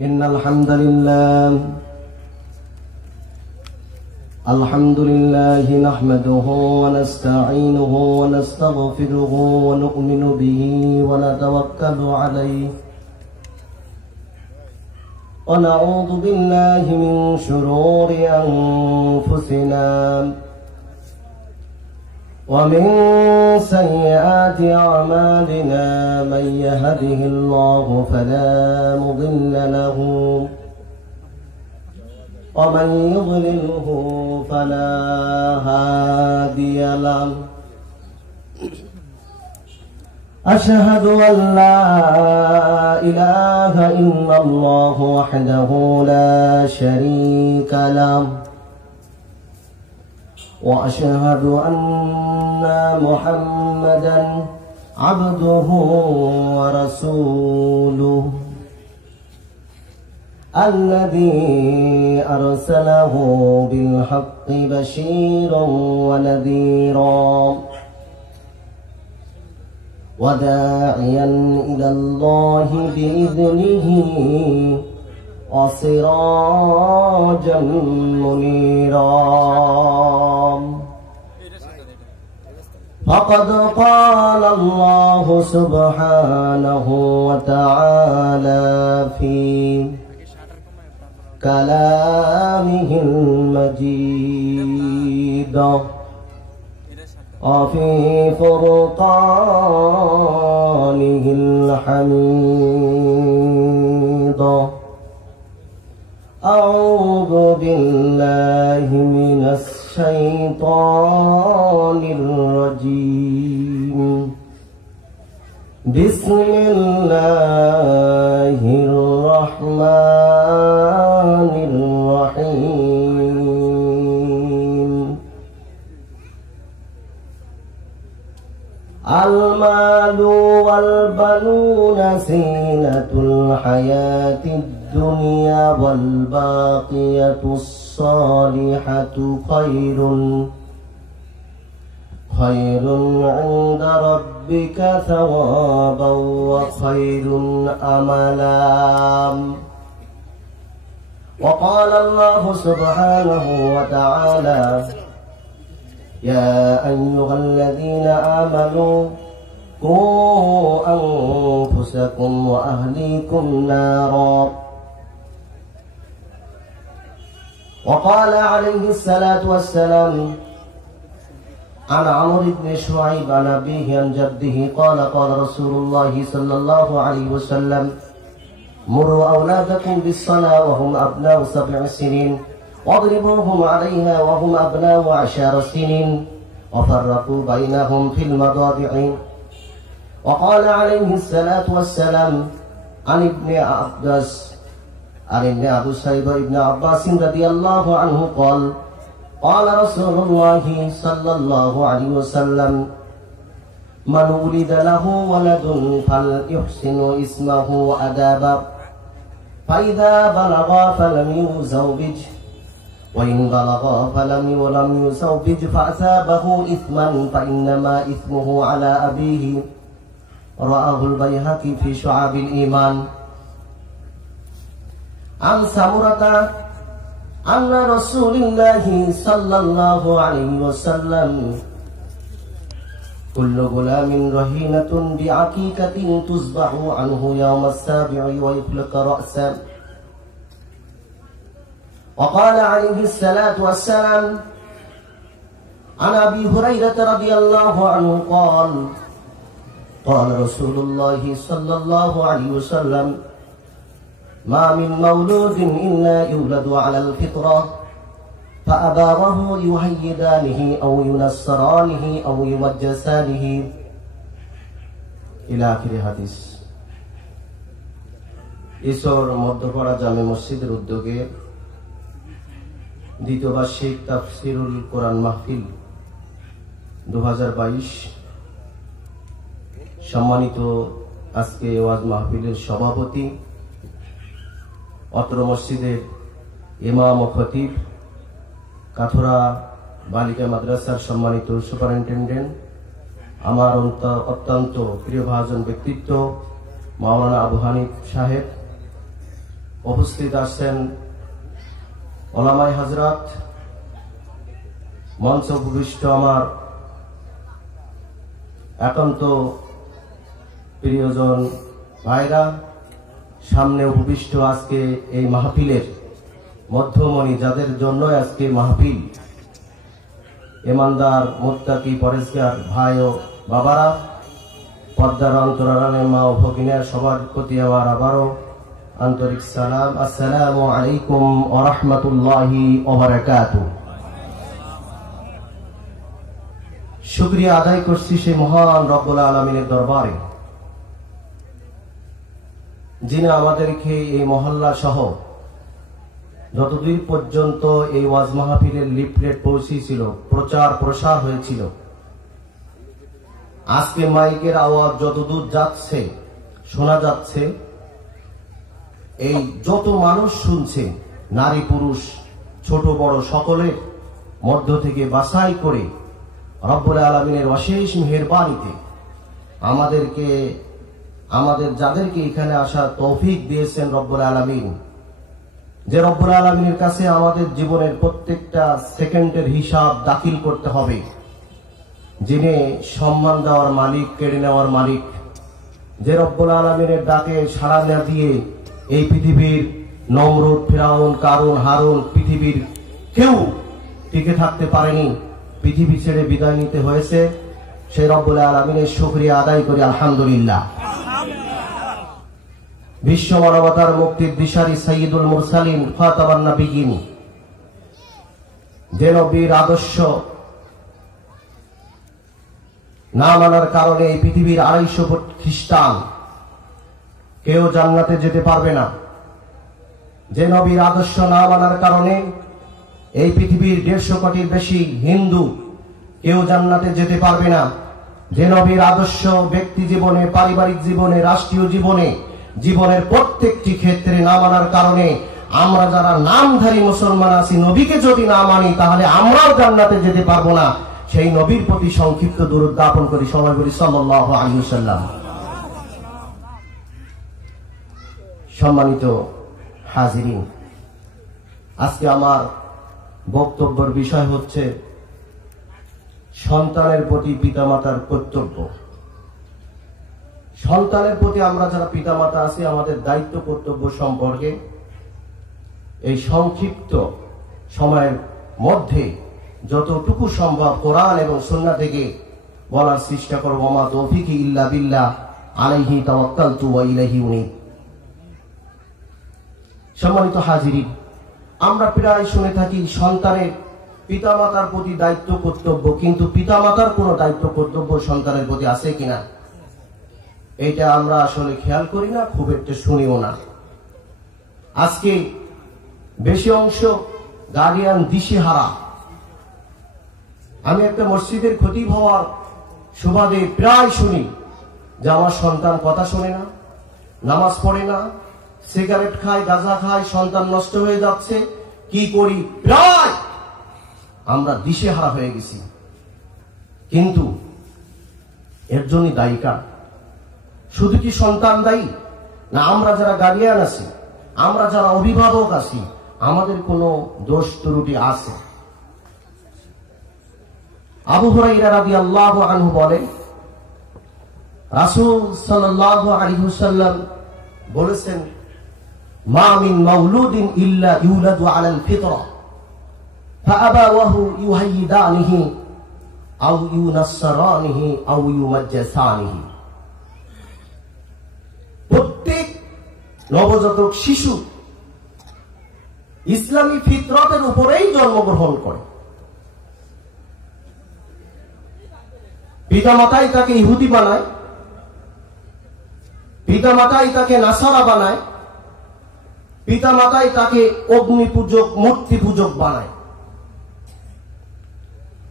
إن الحمد لله نحمده ونستعينه ونستغفره ونؤمن به ونتوكل عليه ونعوذ بالله من شرور أنفسنا ومن سيئات أعمالنا من يهده الله فلا مضل له ومن يضلله فلا هادي له أشهد أن لا إله إلا الله وحده لا شريك له وأشهد أن محمدا عبده ورسوله الذي أرسله بالحق بشيرا ونذيرا وداعيا إلى الله بإذنه وسراجا منيرا فقد قال الله سبحانه وتعالى في كلامه المجيد وفي فرقانه الحميد أعوذ بالله من الشيطان الرجيم بسم الله الرحمن الرحيم المال والبنون زينة الحياة الدنيا والباقية الصالحة خير عند ربك ثوابا وخير أملا وقال الله سبحانه وتعالى يا أيها الذين آمنوا قوا أنفسكم وأهليكم نارا وقال عليه الصلاة والسلام عن عمرو بن شعيب عن أبيه عن جده قال قال رسول الله صلى الله عليه وسلم مروا أولادكم بالصلاة وهم أبناء 7 سنين واضربوهم عليها وهم أبناء 10 سنين وفرقوا بينهم في المضاجع وقال عليه الصلاة والسلام عن ابن أبو سعيد ابن عباس رضي الله عنه قال قال رسول الله صلى الله عليه وسلم من ولد له ولد فليحسن اسمه وأدابه فإذا بلغ فلم يزوج وإن بلغ فلم يزوج فأثابه إثما فإنما إثمه على أبيه رواه البيهقي في شعاب الإيمان عن سمرة أن رسول الله صلى الله عليه وسلم كل غلام رهينة بعقيقة تذبح عنه يوم السابع ويفلق رأسه وقال عليه الصلاة والسلام عن أبي هريرة رضي الله عنه قال قال رسول الله صلى الله عليه وسلم ما من مولود إلا يولد على الفطرة فأبواه يهيدانه أو ينصرانه أو يمجسانه إلى آخر হাদিস। ঈশ্বর মধ্যপাড়া জামে মসজিদের উদ্যোগে দ্বিতীয় বার্ষিক তাফসিরুল কোরআন মাহফিল 2022 সম্মানিত আজকে ওয়াজ মাহফিলের সভাপতি অত্র মসজিদের ইমাম ও খতিব কাথুরা বালিকা মাদ্রাসার সম্মানিত সুপারিনটেন্ডেন্ট আমার অত্যন্ত প্রিয় ভাজন ব্যক্তিত্ব মাওলানা আবু হানিফ সাহেব উপস্থিত আছেন ওলামাই হযরত, মঞ্চ উপবিষ্ট আমার একান্ত প্রিয়জন ভাইরা, সামনে উপবিষ্ট আজকে এই মাহফিলের মধ্যমণি, যাদের জন্য আজকে মাহফিল, ইমানদার মুত্তাকি পরেজগার ভাই ও বাবারা, পর্দার অন্তরালের মা ও ভগিনীর, সবার প্রতি আমার আবারও আন্তরিক সালাম। আসসালামু আলাইকুম ওয়া রাহমাতুল্লাহি ওয়া বারাকাতুহু। শুকরিয়া আদায় করছি সেই মহান রব্বুল আলামিনের দরবারে, যিনি আমাদেরকে এই মহল্লা সহ যতদূর পর্যন্ত এই ওয়াজ মাহফিলের লিফলেট পৌঁছেছিল, প্রচার প্রসার হয়েছিল, আজকে মাইকের আওয়াজ যতদূর যাচ্ছে, শোনা যাচ্ছে, এই যত মানুষ শুনছে, নারী পুরুষ ছোট বড় সকলের মধ্য থেকে বাছাই করে রব্বুল আলামিনের অশেষ মেহেরবানিতে আমাদের যাদেরকে এখানে আসার তৌফিক দিয়েছেন রব্বুল আলামিন, যে রব্বুল আলামিনের কাছে আমাদের জীবনের প্রত্যেকটা সেকেন্ডের হিসাব দাখিল করতে হবে, যিনি সম্মান দেওয়ার মালিক, কেড়ে নেওয়ার মালিক, যে রব্বুল আলামিনের ডাকে সাড়া না দিয়ে এই পৃথিবীর নমরুদ, ফিরাউন, কারুন, হারুন, পৃথিবীর কেউ টিকে থাকতে পারেনি, পৃথিবী ছেড়ে বিদায় নিতে হয়েছে, সেই রব্বুল আলামিনের শুকরিয়া আদায় করি আলহামদুলিল্লাহ। বিশ্ব মানবতার মুক্তির দিশারি সাইয়্যিদুল মুরসালিন খাতাবান নবিয়্যিন, যে নবীর আদর্শ না মানার কারণে এই পৃথিবীর 250 কোটি খ্রিস্টান কেউ জান্নাতে যেতে পারবে না, যে নবীর আদর্শ না মানার কারণে এই পৃথিবীর 150 কোটির বেশি হিন্দু কেউ জান্নাতে যেতে পারবে না, যে নবীর আদর্শ ব্যক্তি জীবনে, পারিবারিক জীবনে, রাষ্ট্রীয় জীবনে, জীবনের প্রত্যেকটি ক্ষেত্রে না মানার কারণে আমরা যারা নামধারী মুসলমান আছি, নবীকে যদি না মানি তাহলে আমরাও জান্নাতে যেতে পারবো না। সেই নবীর প্রতি সংক্ষিপ্ত দরুদ জ্ঞাপন করি, সবাই বলি সাল্লাল্লাহু আলাইহি ওয়াসাল্লাম। সম্মানিত হাজিরিন, আজকে আমার বক্তব্যের বিষয় হচ্ছে সন্তানের প্রতি পিতামাতার কর্তব্য। সন্তানের প্রতি আমরা যারা পিতামাতা আছি, আমাদের দায়িত্ব কর্তব্য সম্পর্কে এই সংক্ষিপ্ত সময়ের মধ্যে যতটুকু সম্ভব কোরআন এবং সুন্নাহ থেকে বলার চেষ্টা করব। ওমা তৌফিকি ইল্লা বিল্লাহ, আলাইহি তাওয়াক্কালতু ওয়া ইলাইহি উনীব। সম্মানিত হাজিরিন, আমরা প্রায় শুনে থাকি সন্তানের পিতামাতার প্রতি দায়িত্ব কর্তব্য, কিন্তু পিতামাতার কোনো দায়িত্ব কর্তব্য সন্তানের প্রতি আছে কিনা এটা আমরা আসলে খেয়াল করি না, খুব একটা শুনিও না। আজকে বেশি অংশ গার্ডিয়ান দিশেহারা। আমি একটা মসজিদের খতিব হওয়ার সুবাদে প্রায় শুনি যে আমার সন্তান কথা শোনে না, নামাজ পড়ে না, সিগারেট খায়, গাঁজা খায়, সন্তান নষ্ট হয়ে যাচ্ছে, কি করি, প্রায় আমরা দিশেহারা হয়ে গেছি। কিন্তু এর জন্য দায়ী কার? শুধু কি সন্তান দায়ী? না, আমরা যারা গার্ডিয়ান আছি, আমরা যারা অভিভাবক আছি, আমাদের কোনো দোষ ত্রুটি আছে? আবু হুরায়রা রাদিয়াল্লাহু আনহু বলেন, রাসূল সাল্লাল্লাহু আলাইহি ওয়াসাল্লাম বলেছেন, মা মিন মাউলুদিন ইল্লা ইউলাদু আলাল ফিতরা ফাআবাওয়াহু ইউহাইয়িদানিহি আও ইউনাসসারানিহি আও ইউমাজ্জিসানিহি। প্রত্যেক নবজাতক শিশু ইসলামী ফিতরতের উপরেই জন্মগ্রহণ করে। পিতামাতাই তাকে ইহুদি বানায়, পিতামাতাই তাকে নাসারা বানায়, পিতামাতাই তাকে অগ্নি পূজক, মূর্তি পূজক বানায়।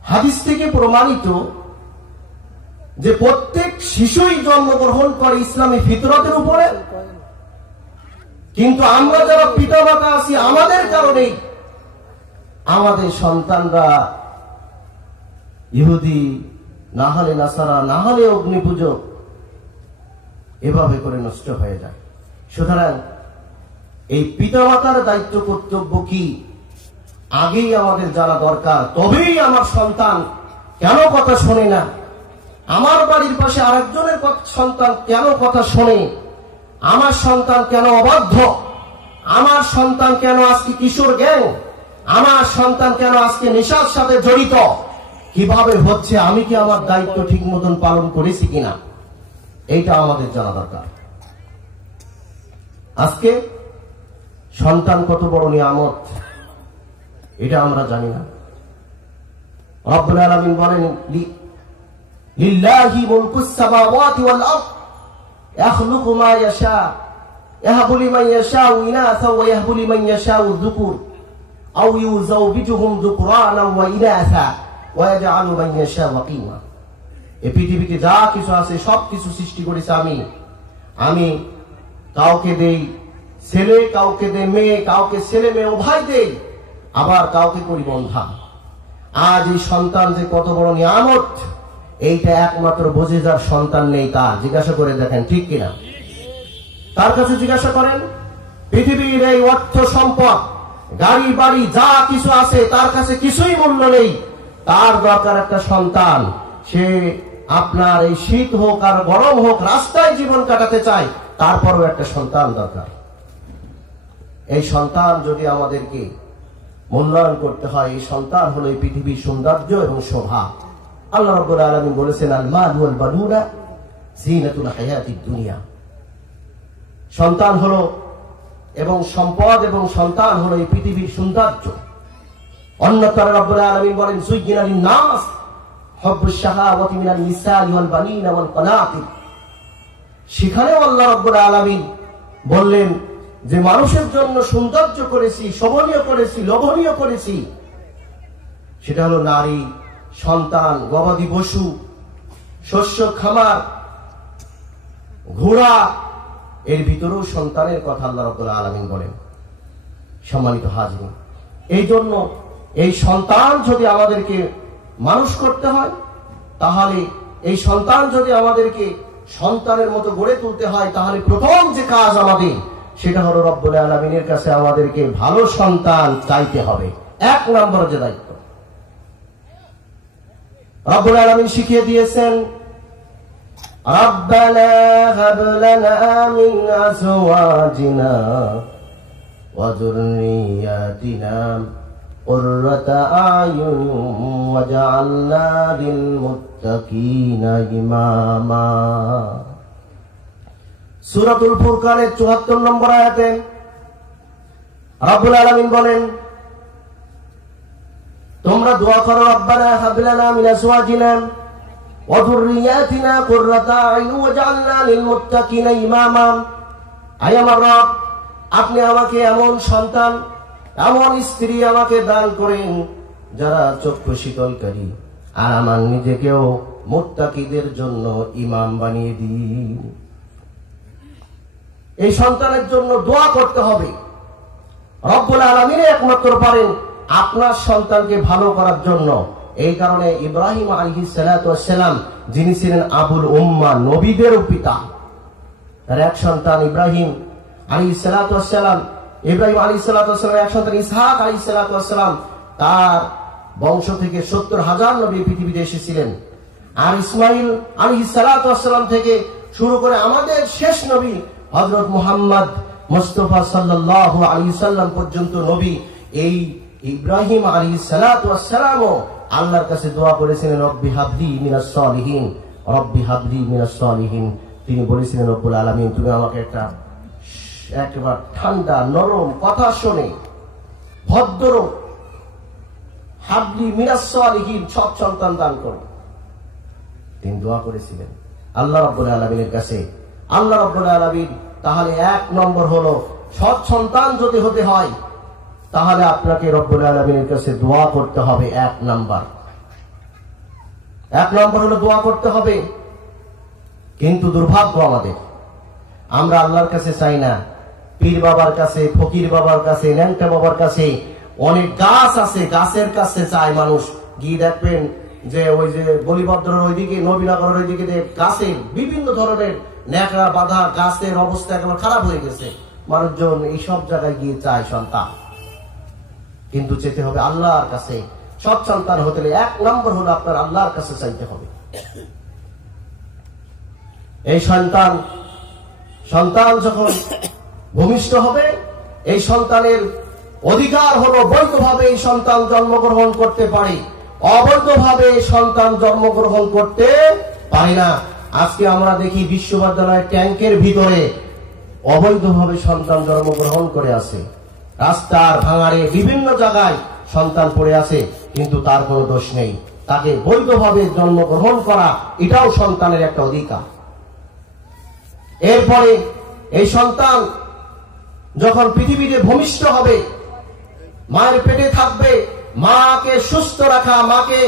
হাদিস থেকে প্রমাণিত যে প্রত্যেক শিশুই জন্মগ্রহণ করে ইসলামী ফিতরতের উপরে, কিন্তু আমরা যারা পিতামাতা আছি, আমাদের কারণেই আমাদের সন্তানরা ইহুদি, না হলে নাসারা, না হলে অগ্নি পূজক, এভাবে করে নষ্ট হয়ে যায়। সুতরাং এই পিতামাতার দায়িত্ব কর্তব্য কি আগেই আমাদের জানা দরকার। তবেই আমার সন্তান কেন কথা শোনে না, আমার বাড়ির পাশে আরেকজনের সন্তান কেন কথা শোনে, আমার সন্তান কেন অবাধ্য, আমার সন্তান কেন আজকে কিশোর গ্যাং, আমার সন্তান কেন আজকে নেশার সাথে জড়িত, কিভাবে হচ্ছে, আমি কি আমার দায়িত্ব ঠিক মতন পালন করেছি কিনা, এইটা আমাদের জানা দরকার। আজকে সন্তান কত বড় নিয়ামত এটা আমরা জানি না। রব্বুল আলামিন বলেন, লিল্লাহি মুলকুস সামাওয়াতি ওয়াল আরদ ইয়াখলুকু মা ইয়াশা ইয়াহবু লিমান ইয়াশাউ ইনাসা ওয়া ইয়াহবু লিমান ইয়াশাউ যুকুর আও ইউযাওবিজুহুম যুকরানা ওয়া ইনাসা ওয়া ইয়াজআলু মান ইয়াশাউ ওয়াকিমা। এই পৃথিবীতে যা কিছু আছে সব কিছু সৃষ্টি করেছি আমি কাউকে দেই ছেলে, কাউকে দেই মেয়ে, কাউকে ছেলে মেয়ে উভয় দেই, আবার কাউকে করি বন্ধা। আজ এই সন্তান যে কত বড় নিয়ামত এইটা একমাত্র বোঝে যার সন্তান নেই তার। জিজ্ঞাসা করে দেখেন ঠিক কিনা, তার কাছে জিজ্ঞাসা করেন। পৃথিবীর এই অর্থ সম্পদ, গাড়ি বাড়ি যা কিছু আছে তার কাছে কিছুই মূল্য নেই, তার দরকার একটা সন্তান। সে আপনার এই শীত হোক আর গরম হোক রাস্তায় জীবন কাটাতে চায়, তারপরও একটা সন্তান দরকার। এই সন্তান যদি আমাদেরকে মূল্যায়ন করতে হয়, এই সন্তান হলো এই পৃথিবীর সৌন্দর্য এবং শোভা। আল্লাহ রাব্বুল আলামিন বলেছেন, আল মাল ওয়াল বানুনা জিনাতুল হায়াতিদ দুনিয়া। সন্তান হলো এবং সম্পদ এবং সন্তান হলো এই পৃথিবীর সৌন্দর্য। অন্যতর রাব্বুল আলামিন বলেন, যুয়্যিনা লিন-নাস হুব্বুশ শাহাওয়াতি মিনান নিসাই ওয়াল বানিনা ওয়াল কানাতির। সেখানেও আল্লাহ রাব্বুল আলামিন বললেন যে মানুষের জন্য সৌন্দর্য করেছি, শোভনীয় করেছি, লোভনীয় করেছি, সেটা হলো নারী, সন্তান, গবাদি পশু, শস্য খামার, ঘোড়া, এর ভিতরেও সন্তানের কথা আল্লাহ রাব্বুল আলামিন বলেন। সম্মানিত হাজির, এই জন্য এই সন্তান যদি আমাদেরকে মানুষ করতে হয়, তাহলে এই সন্তান যদি আমাদেরকে সন্তানের মতো গড়ে তুলতে হয়, তাহলে প্রথম যে কাজ আমাদের সেটা হলো রব্বুল আলামিনের কাছে আমাদেরকে ভালো সন্তান চাইতে হবে। এক নম্বর যে দায়িত্ব রব্বুল আলামিন শিখিয়ে দিয়েছেন, রাব্বানা হাব লানা মিন আজওয়াজিনা ওয়া যুররিয়াতিনা কুররাতা আয়ুন ওয়াজআলনা লিল মুত্তাকিনা ইমামা। সূরাতুল ফুরকানের ৭৪ নম্বর আয়াতে রব্বুল আলামিন বলেন, তোমরা দোয়া করো, রব্বানা হাব লানা মিন আজওয়াজিনা ওয়া যুররিয়াতিনা কুররাতা আয়ুন ওয়াজআলনা লিল মুত্তাকিনা ইমামা। আয় আমার রব, আপনি আমাকে এমন সন্তান, এমন স্ত্রী আমাকে দান করেন যারা চক্ষু শীতলকারী, আর আমার নিজেকেও মুত্তাকিদের জন্য ইমাম বানিয়ে দিন। এই সন্তানের জন্য দোয়া করতে হবে। রব্বুল আলামিন একমাত্র পারেন আপনার সন্তানকে ভালো করার জন্য। এই কারণে ইব্রাহিম আলাইহিস সালাতু ওয়াস সালাম, যিনি ছিলেন আবুল উম্মাহ, নবীদের পিতা, তার এক সন্তান ইব্রাহিম আলাইহিস সালাতু ওয়াস সালাম, ইব্রাহিম আলাইহিস সালাতু ওয়াস সালামের এক সন্তান ইসহাক আলাইহিস সালাতু ওয়াস সালাম, তার বংশ থেকে ৭০,০০০ নবী পৃথিবীতে এসেছিলেন। আর ইসমাইল আলাইহিস সালাতু ওয়াস সালাম থেকে শুরু করে আমাদের শেষ নবী হযরত মুহাম্মদ মুস্তাফা সাল্লাল্লাহু আলাইহি ওয়াসাল্লাম পর্যন্ত নবী, এই ইব্রাহিম আলাইহিস সালাতু ওয়াস সালামও আল্লাহর কাছে দোয়া করেছিলেন, রব্বি হাবলি মিনাস সালিহিন, রব্বি হাবলি মিনাস সালিহিন। তিনি বলেছিলেন, রব্বুল আলামিন তুমি আমাকে একবার ঠান্ডা নরম কথা শোনে, ভদ্র, হাবলি মিনাস সালিহিন, সৎ সন্তান দান করো। তিনি দোয়া করেছিলেন আল্লাহ রাব্বুল আলামিনের কাছে। আল্লাহ রাব্বুল আলামিন তাহলে এক নম্বর হলো, সৎ সন্তান যদি হতে হয় তাহলে আপনাকে রব্বুল আলামিনের কাছে দোয়া করতে হবে। এক নম্বর হলো দোয়া করতে হবে। কিন্তু দুর্ভাগ্য আমাদের, আমরা আল্লাহর কাছে চাই না, পীর বাবার কাছে, ফকির বাবার কাছে, ন্যাংটা বাবার কাছে, অনেক গাছ আছে, গাছের কাছে চায় মানুষ। গিয়ে দেখবেন যে ওই যে বলিভদ্রের ওইদিকে, নবীনগরের ওইদিকে গাছে বিভিন্ন ধরনের ন্যাকড়া বাঁধা, গাছের অবস্থা একেবারে খারাপ হয়ে গেছে। মানুষজন এই সব জায়গায় গিয়ে চায় সন্তান, কিন্তু যেতে হবে আল্লাহর কাছে। সব সন্তান হতে হলে 1 নম্বর হলো আপনার আল্লাহর কাছে চাইতে হবে। এই সন্তান যখন ভূমিষ্ঠ হবে, এই সন্তানের অধিকার হলো বৈধভাবে এই সন্তান জন্মগ্রহণ করতে পারে, অবৈধভাবে সন্তান জন্মগ্রহণ করতে পারে না। আজকে আমরা দেখি বিশ্ববিদ্যালয়ের ট্যাঙ্কের ভিতরে অবৈধভাবে সন্তান জন্মগ্রহণ করে আছে, রাস্তার ভাঙাড়ে বিভিন্ন জায়গায় সন্তান পড়ে আছে, কিন্তু তার কোনো দোষ নেই। তাকে বৈধভাবে জন্মগ্রহণ করা এটাও সন্তানের একটা অধিকার। এরপরে এই সন্তান যখন পৃথিবীতে ভূমিষ্ঠ হবে, মায়ের পেটে থাকবে, মাকে সুস্থ রাখা, মাকে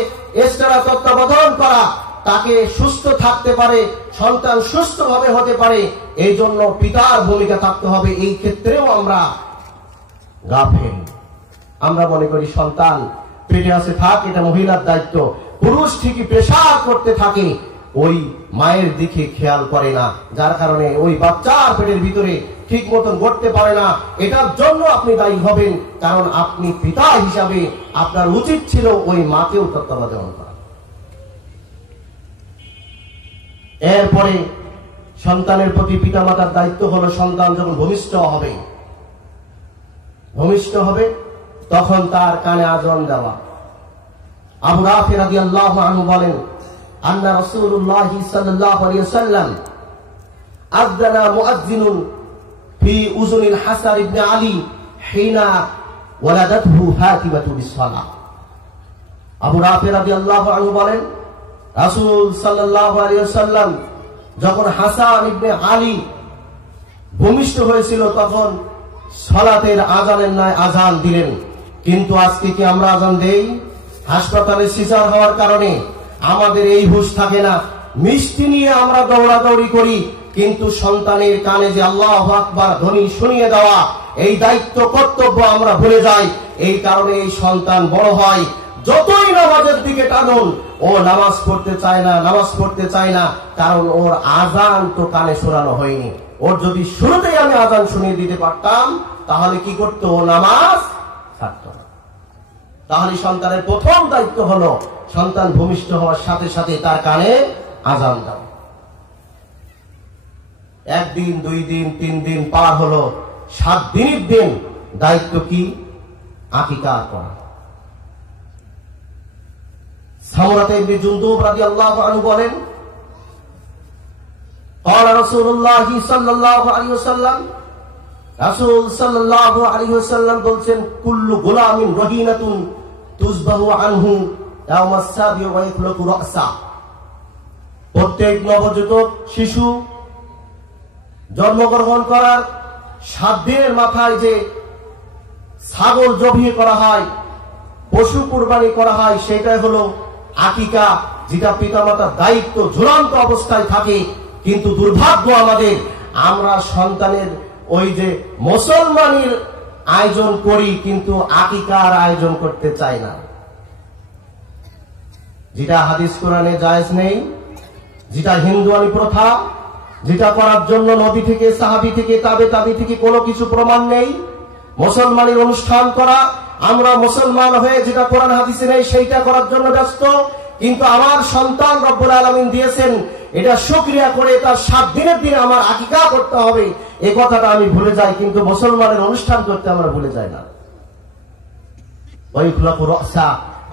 এক্সট্রা তত্ত্বাবধান করা, তাকে সুস্থ থাকতে পারে, সন্তান সুস্থভাবে হতে পারে, এই জন্য পিতার ভূমিকা থাকতে হবে। এই ক্ষেত্রেও আমরা গাফেল। আমরা মনে করি সন্তান পেটে আছে থাক, এটা মহিলার দায়িত্ব। পুরুষ ঠিকই প্রেসার করতে থাকে, ওই মায়ের দিকে খেয়াল করে না, যার কারণে ওই বাচ্চার পেটের ভিতরে ঠিক মতন গড়তে পারে না। এটার জন্য আপনি দায়ী হবেন, কারণ আপনি পিতা হিসাবে আপনার উচিত ছিল ওই মাকেও তত্ত্বাবধান করা। এরপরে সন্তানের প্রতি পিতামাতার দায়িত্ব হলো, সন্তান যখন ভূমিষ্ঠ হবে তখন তার কানে আযান দেওয়া। আবু রাফি রাদিয়াল্লাহু আনহু বলেন, আন্না রাসূলুল্লাহ সাল্লাল্লাহু আলাইহি ওয়াসাল্লাম আযানা মুআজ্জিনুন ফি উযুনিল হাসান ইবনে আলী হিনা ওয়ালাদাতহু ফাতিমাতু বিস-সালাহ। আবু রাফি রাদিয়াল্লাহু আনহু বলেন, রাসূল সাল্লাল্লাহু আলাইহি ওয়াসাল্লাম যখন হাসান ইবনে আলী ভূমিষ্ঠ হয়েছিল তখন সালাতের আযানের ন্যায় আযান দিলেন। কিন্তু আজকে কি আমরা আযান দেই? হাসপাতালে সিজার হওয়ার কারণে আমাদের এই হুঁশ থাকে না, মিষ্টি নিয়ে আমরা দৌড়াদৌড়ি করি, কিন্তু সন্তানের কানে যে আল্লাহু আকবার ধ্বনি শুনিয়ে দেওয়া, এই দায়িত্ব কর্তব্য আমরা ভুলে যাই। এই কারণে এই সন্তান বড় হয়, যতই নামাজের দিকে টানুন, ও নামাজ পড়তে চায় না, কারণ ওর আযান তো কানে শোনানো হয়নি। ওর যদি শুরুতেই আমি আযান শুনিয়ে দিতে পারতাম, তাহলে কি করতো? ও নামাজ ছাড়তো না। তাহলে সন্তানের প্রথম দায়িত্ব হলো সন্তান ভূমিষ্ঠ হওয়ার সাথে সাথে তার কানে আযান দাও। 1 দিন 2 দিন 3 দিন পার হলো, 7 দিনের দিন দায়িত্ব কি? আকিকা করা। সামুরা ইবনে জুনদুব রাদিয়াল্লাহু আনহু বলেন, قال رسول الله صلى الله عليه وسلم, রাসূল সাল্লাল্লাহু আলাইহি ওয়াসাল্লাম বলেন, কুল্লু গুলামিন রহিনাতুন তুযবাহু আনহু ইয়াওমাস সাবিউ ওয়া ইখলাকু রাসা। প্রত্যেক নবজাতক শিশু জন্মগ্রহণ করার 7 দিনের মাথায় যে ছাগল জবাই করা হয়, পশু কুরবানি করা হয়, সেটাই হলো আকিকা, যেটা পিতামাতার দায়িত্ব ঝুলন্ত অবস্থায় থাকে। কিন্তু দুর্ভাগ্য আমাদের, আমরা সন্তানের ওই যে মুসলমানের আয়োজন করি, কিন্তু আকিকার আয়োজন করতে চাই না, যেটা হাদিস কোরআনে জায়েজ নেই, যেটা হিন্দুয়ানি প্রথা, যেটা করার জন্য নবী থেকে, সাহাবী থেকে, তাবে থেকে কোনো কিছু প্রমাণ নেই। মুসলমানের অনুষ্ঠান করা, আমরা মুসলমান হয়ে যেটা কোরআন হাদিসে নেই সেইটা করার জন্য ব্যস্ত। কিন্তু আমার সন্তান রব্বুল আলামিন দিয়েছেন, এটা শুকরিয়া করে তার 7 দিনের দিন আমার আকিকা করতে হবে, এই কথাটা আমি ভুলে যাই। কিন্তু মুসলমানের অনুষ্ঠান করতে আমরা ভুলে যাই না।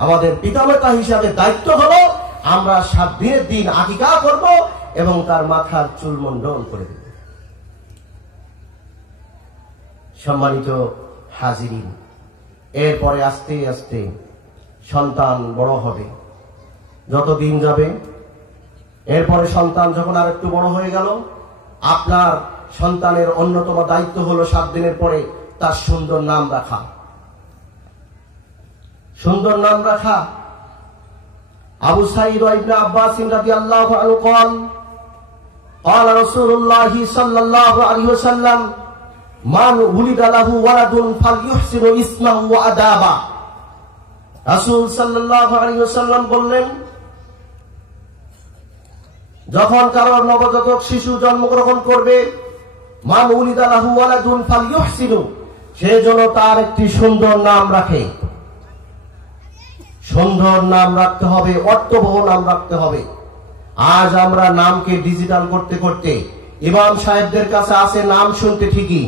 আমাদের পিতামাতা হিসাবে দায়িত্ব হলো আমরা 7 দিনের দিন আকিকা করব এবং তার মাথার চুল মুন্ডন করে দেব। সম্মানিত হাজিরিন, এরপরে আস্তে আস্তে সন্তান বড় হবে, যত দিন যাবে, এরপরে সন্তান যখন আর একটু বড় হয়ে গেল, আপনার সন্তানের অন্যতম দায়িত্ব হলো 7 দিনের পরে তার সুন্দর নাম রাখা। সুন্দর নাম রাখা। আবু সাঈদ ইবনে আব্বাস রাদিয়াল্লাহু আনহু قال قال رسول الله صلى الله عليه وسلم মান উলিদা লাহু ওয়ালাদুন ফালইউহসিনু ইসমাহু ওয়া আদাবা। রাসূল সাল্লাল্লাহু আলাইহি ওয়াসাল্লাম বললেন, যখন কারো নবজাতক শিশু জন্মগ্রহণ করবে, মান উলিদা লাহু ওয়ালাদুন ফালইউহসিনু, সে যেন তার একটি সুন্দর নাম রাখে। সুন্দর নাম রাখতে হবে, অর্থবহ নাম রাখতে হবে। আজ আমরা নামকে ডিজিটাল করতে করতে ইমাম সাহেবদের কাছে আসে নাম শুনতে ঠিকই,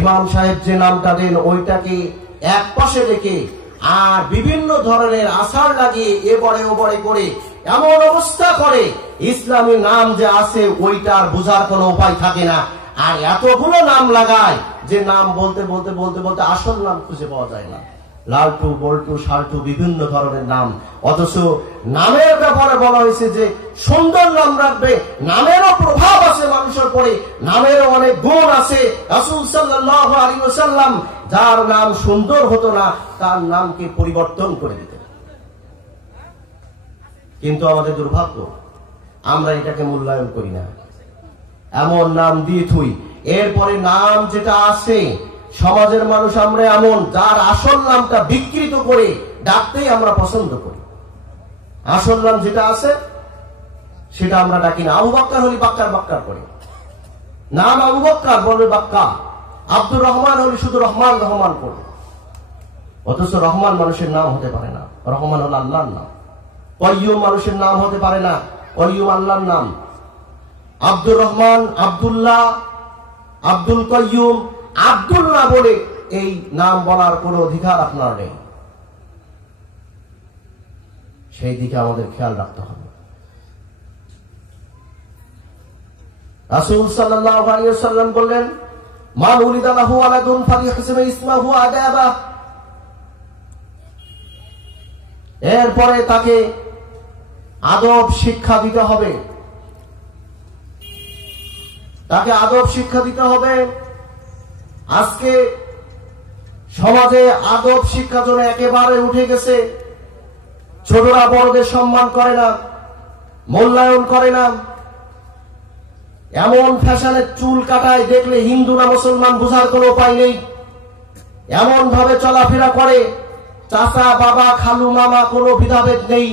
ইমাম সাহেব যে নামটা দেন ওইটাকে এক পাশে রেখে আর বিভিন্ন ধরনের আসার লাগিয়ে এবারে ওবারে করে এমন অবস্থা করে ইসলামী নাম যে আছে ওইটার বোঝার কোনো উপায় থাকে না। আর এতগুলো নাম লাগায় যে নাম বলতে বলতে বলতে বলতে আসল নাম খুঁজে পাওয়া যায় না। লালটু, বল্টু, শালটু, বিভিন্ন ধরনের নাম। অথচ নামের ব্যাপারে বলা হয়েছে যে সুন্দর নাম রাখবে। নামেরও প্রভাব আছে মানুষের পরে, নামেরও অনেক গুণ আছে। রাসূল সাল্লাল্লাহু আলাইহি ওয়াসাল্লাম যার নাম সুন্দর হতো না তার নামকে পরিবর্তন করে দিতেন। কিন্তু আমাদের দুর্ভাগ্য, আমরা এটাকে মূল্যায়ন করি না, এমন নাম দিয়ে থুই। এরপরে নাম যেটা আছে সমাজের মানুষ আমরা এমন যার আসল নামটা বিকৃত করে ডাকতেই আমরা পছন্দ করি। আসল নাম যেটা আছে সেটা আমরা ডাকি না। আবু বকর হলি বাক্কার বাক্কার করে, নাম আবু বকর বলবে বাক্কা। আব্দুর রহমান হলি শুধু রহমান রহমান করবে। অথচ রহমান মানুষের নাম হতে পারে না, রহমান হল আল্লাহর নাম। কয়্যুম মানুষের নাম হতে পারে না, কয়্যুম আল্লাহর নাম। আব্দুর রহমান, আব্দুল্লাহ, আব্দুল কয়্যুম, আব্দুল্লাহ বলে এই নাম বলার কোন অধিকার আপনার নেই। সেই দিকে আমাদের খেয়াল রাখতে হবে। রাসূল সাল্লাল্লাহু আলাইহি ওয়াসাল্লাম বললেন, মান উলিদা লাহু ওয়ালাদুন ফালিহসিম ইসমাহু আদাবা। এরপরে তাকে আদব শিক্ষা দিতে হবে, তাকে আদব শিক্ষা দিতে হবে। আজকে সমাজে আদব শিক্ষা জন্য একেবারে উঠে গেছে। ছোটরা বড়দের সম্মান করে না, মূল্যায়ন করে না। এমন ফ্যাশনের চুল কাটায় দেখলে হিন্দু না মুসলমান বোঝার কোনো উপায় নেই। এমন ভাবে চলাফেরা করে, চাচা বাবা খালু মামা কোনো ভেদাভেদ নেই,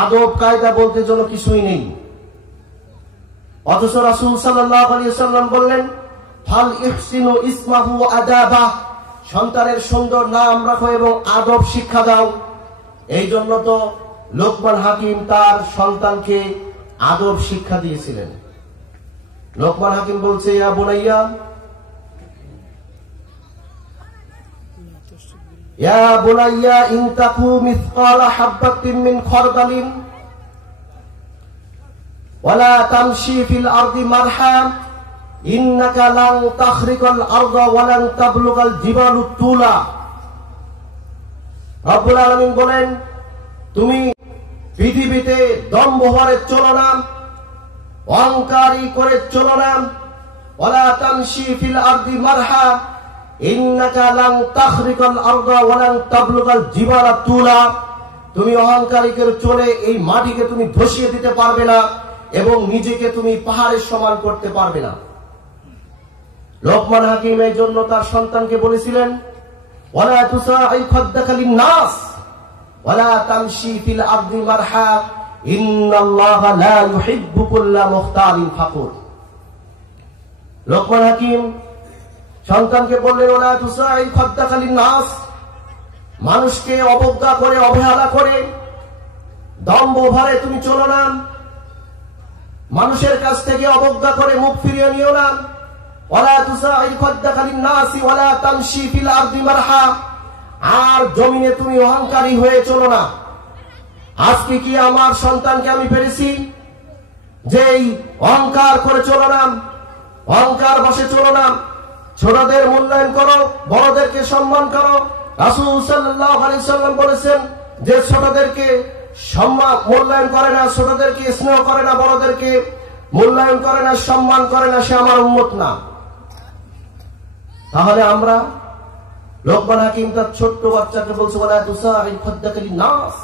আদব কায়দা বলতে জন্য কিছুই নেই। অথচ রাসূল সাল্লাল্লাহু আলাইহি ওয়াসাল্লাম বললেন, ফাল ইহসিনু ইসমাহু আদাবা, সন্তানের সুন্দর নাম রাখো এবং আদব শিক্ষা দাও। এই জন্য তো লোকমান হাকিম তার সন্তানকে আদব শিক্ষা দিয়েছিলেন। লোকমান হাকিম বলছে, ইয়া বুনাইয়া, ইয়া বুনাইয়া ইন তাকু মিসকালা হাববাতিন মিন খারদালিন ওয়ালা তামশি ফিল আরদি মারহা ইন্নাকা লান তাখরিকাল আরদা ওয়া লান তাবলুগাল জিবালু তুলা। রব্বুল আলামিন বলেন, তুমি পৃথিবীতে দম্ভ ভরে চলো না, অহংকারী করে চলো না। ওয়ালা তামশি ফিল আরদি মারহা ইন্নাকা লান তাখরিকাল আরদা ওয়া লান তাবলুগাল জিবালা তুলা। তুমি অহংকারী করে চলে এই মাটিকে তুমি ধসিয়ে দিতে পারবে না এবং নিজেকে তুমি পাহাড়ের সমান করতে পারবে না। লোকমান হাকিম এই জন্য তার সন্তানকে বলেছিলেন, ওয়ালা তুসাই খাদ্দাকা লিন-নাস ওয়ালা তামশি ফিল আরদি মারহা ইন্নাল্লাহা লা ইউহিব্বু কুল্লা মুখতালিন ফাকুর। লোকমান হাকিম সন্তানকে বললেন, ওয়ালা তুসাই খাদ্দাকা লিন-নাস, মানুষকে অবজ্ঞা করে অবহেলা করে দম্ভ ভরে তুমি চলো না, মানুষের কাছ থেকে অবজ্ঞা করে মুখ ফিরিয়ে নিও না। ওয়ালা তুসাই খাদ্দাকা লিন-নাস ওয়ালা তামশি ফিল আরদি মারহা, আর জমিনে তুমি অহংকারী হয়ে চলো না। আজকে কি আমার সন্তানকে আমি পেরেছি যে অহংকার করে চলো না, অহংকার বসে চলো না। ছোটদের মূল্যায়ন করো, বড়দেরকে সম্মান করো। রাসূল সাল্লাল্লাহু আলাইহি ওয়াসাল্লাম বলেছেন যে ছোটদেরকে সম্মান মূল্যায়ন করে না, ছোটদেরকে স্নেহ করে না, বড়দেরকে মূল্যায়ন করে না, সম্মান করে না, সে আমার উম্মত না। তাহলে আমরা, লোকমান হাকিম তার ছোট্ট বাচ্চাকে বলছে, ওয়ালা তুসাই খাদ্দাকা লিন-নাস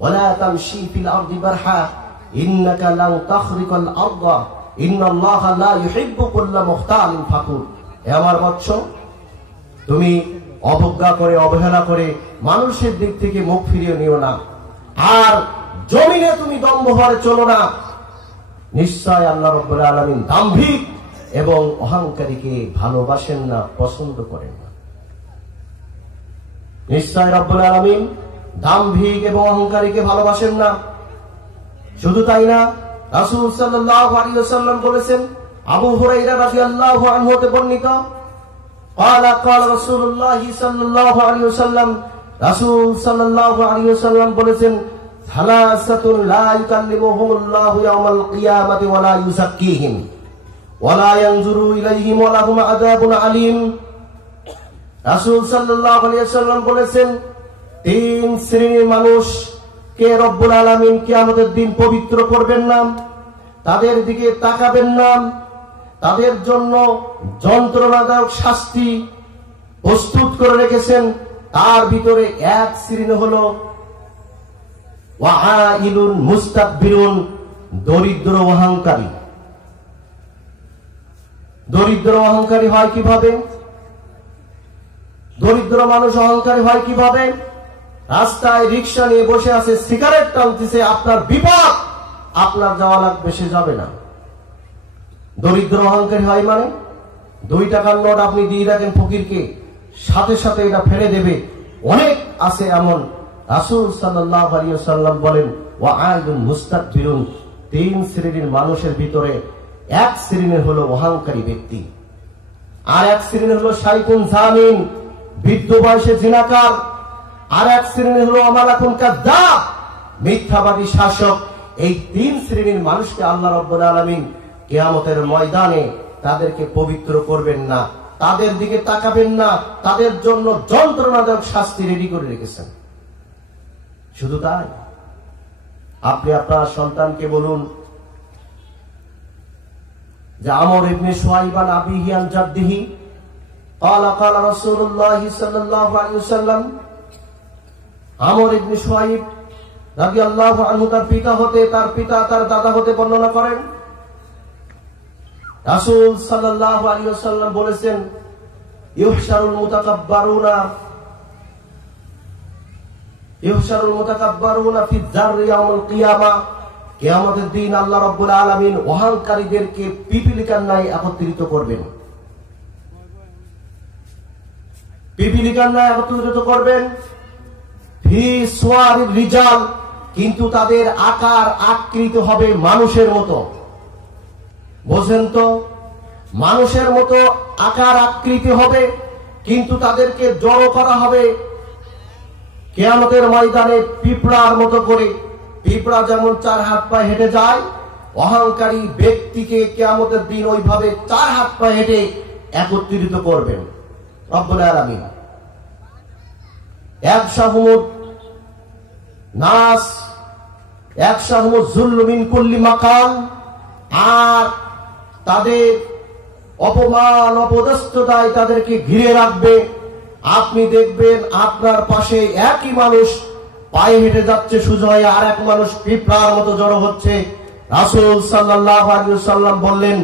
ওয়ালা তামশি ফিল আরদি মারহা ইন্নাকা লান তাখরিকাল আরদা ইন্নাল্লাহা লা ইউহিব্বু কুল্লা মুখতালিন ফাকুর। হে আমার বৎস, তুমি অবজ্ঞা করে অবহেলা করে মানুষের দিক থেকে মুখ ফিরিয়ে নিও না, আর জমিনে তুমি দম্ভ ভরে চলো না। নিশ্চয় আল্লাহ রাব্বুল আলামিন দাম্ভিক এবং অহংকারীকে ভালোবাসেন না, পছন্দ করেন না। নিশ্চয় রব্বুল আলামিন দাম্ভিক এবং অহংকারীকে ভালোবাসেন না। শুধু তাই না, রাসূল সাল্লাল্লাহু আলাইহি ওয়াসাল্লাম বলেছেন, আবু হুরায়রা রাদিয়াল্লাহু আনহু হতে বর্ণিত, ক্বালা ক্বালা রাসূলুল্লাহ সাল্লাল্লাহু আলাইহি ওয়াসাল্লাম, রাসূল সাল্লাল্লাহু আলাইহি ওয়াসাল্লাম বলেছেন, সালাসাতুন লা ইউকাল্লিমুহুমুল্লাহু ইয়াওমাল কিয়ামাতি ওয়া লা ইউযাক্কিহিম ওয়া লা ইয়ানজুরু ইলাইহিম ওয়া লাহুম আযাবুন আলীম। রাসূল সাল্লাল্লাহু আলাইহি ওয়াসাল্লাম বলেছেন, তিন শ্রেণীর মানুষকে রব্বুল আলামিন কিয়ামতের দিন পবিত্র করবেন না, তাদের দিকে তাকাবেন না, তাদের জন্য যন্ত্রণাদায়ক শাস্তি প্রস্তুত করে রেখেছেন। তার ভিতরে এক শ্রেণী হলো ওয়াইলুন মুস্তাকবিরুন, দরিদ্র অহংকারী। দরিদ্র অহংকারী হয় কিভাবে? দরিদ্র মানুষ অহংকারী হয় কিভাবে? রাস্তায় রিক্সা নিয়ে বসে আছে, সিগারেট টানতেছে, আপনার বিপদ, আপনার যাওয়া লাগবে, সে যাবে না। দরিদ্র অহংকারী হয় মানে 2 টাকার নোট আপনি দিয়ে রাখেন ফকিরকে, সাথে সাথে এটা ফেলে দেবে। অনেক আছে এমন। রাসূল সাল্লাল্লাহু আলাইহি ওয়াসাল্লাম বলেন, ওয়াইলুন মুস্তাকবিরুন, 3 শ্রেণীর মানুষের ভিতরে এক শ্রেণীর হলো অহংকারী ব্যক্তি, আর এক শ্রেণীর হলো শাইখুন জামিন, বৃদ্ধ বয়সে জিনাকার, আর এক শ্রেণীর হলো আমালাকুন কাযযাব, মিথ্যাবাদী শাসক। এই 3 শ্রেণীর মানুষকে আল্লাহ রাব্বুল আলামিন কিয়ামতের ময়দানে তাদেরকে পবিত্র করবেন না, তাদের দিকে তাকাবেন না, তাদের জন্য যন্ত্রণাদায়ক শাস্তি রেডি করে রেখেছেন। শুধু তাই, আপনি আপনার সন্তানকে বলুন যে আমর ইবনে শুআইব আন আবিহি আন জাদ্দিহি ক্বালা ক্বালা রাসূলুল্লাহ সাল্লাল্লাহু আলাইহি ওয়াসাল্লাম। আমর ইবনে শুআইব রাদিয়াল্লাহু আনহু তার পিতা হতে, তার পিতা তার দাদা হতে বর্ণনা করেন, রাসূল সাল্লাল্লাহু আলাইহি ওয়াসাল্লাম বলেছেন, ইউহশারুল মুতাকাব্বারুনা ফি যাররি ইয়াউমুল কিয়ামা, কিয়ামতের দিন আল্লাহ রাব্বুল আলামিন অহংকারীদেরকে পিপীলিকার ন্যায় একত্রিত করবেন। পিপীলিকার ন্যায় একত্রিত করবেন। ফি সুওয়ারির রিজাল, কিন্তু তাদের আকার আকৃতি হবে মানুষের মতো। বোঝেন তো, মানুষের মতো আকার আকৃতি হবে, কিন্তু তাদেরকে জড়ো করা হবে কিয়ামতের ময়দানে পিঁপড়ার মতো করে। পিঁপড়া যেমন 4 হাত পায়ে হেঁটে যায়, অহংকারী ব্যক্তিকে কিয়ামতের দিন ওইভাবে 4 হাত পায়ে হেঁটে একত্রিত করবেন রব্বুল আলামিন। ইয়াকশাহুমুন নাস, ইয়াকশাহুমুজ যুল্লু মিন কুল্লি মাকান, আর তাদের অপমান অপদস্থতায় তাদেরকে ঘিরে রাখবে। আপনি দেখবেন আপনার পাশে একই মানুষ পায়ে হেঁটে যাচ্ছে সোজা হয়ে, আর এক মানুষ পিঁপড়ার মতো জড়ো হচ্ছে। রাসূল সাল্লাল্লাহু আলাইহি ওয়াসাল্লাম বললেন,